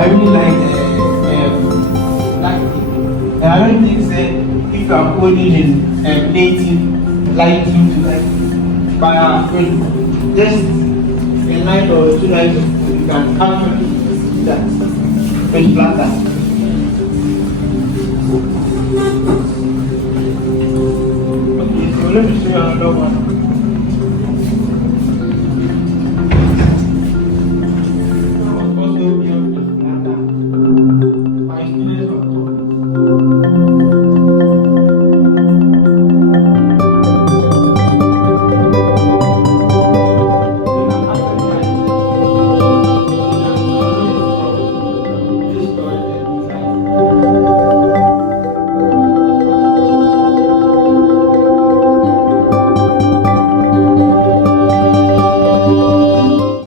I really like that. I don't think say if you are coding in native light blue to light, but with just a line or 2 lines of code, you can actually see that with flutter. Okay, so let me show you another one.